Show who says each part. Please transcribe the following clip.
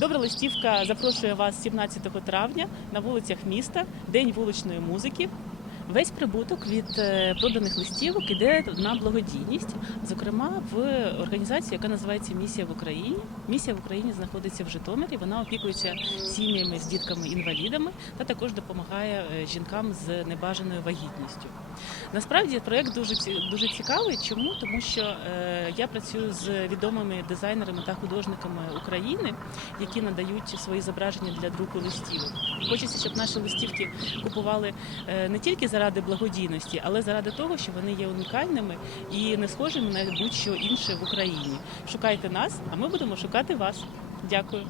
Speaker 1: Добра листівка запрошує вас 17 травня на вулицях міста, День вуличної музики. Весь прибуток від е, проданих листівок іде на благодійність, зокрема в організацію, яка називається Місія в Україні. Місія в Україні знаходиться в Житомирі. Вона опікується сім'ями з дітками-інвалідами та також допомагає е, жінкам з небажаною вагітністю. Насправді проект дуже дуже цікавий. Чому? Тому що е, я працюю з відомими дизайнерами та художниками України, які надають свої зображення для друку листівок. Хочеться, щоб наші листівки купували не тільки заради благодійності, але заради того, що вони є унікальними і не схожими на будь-що інше в Україні. Шукайте нас, а ми будемо шукати вас. Дякую.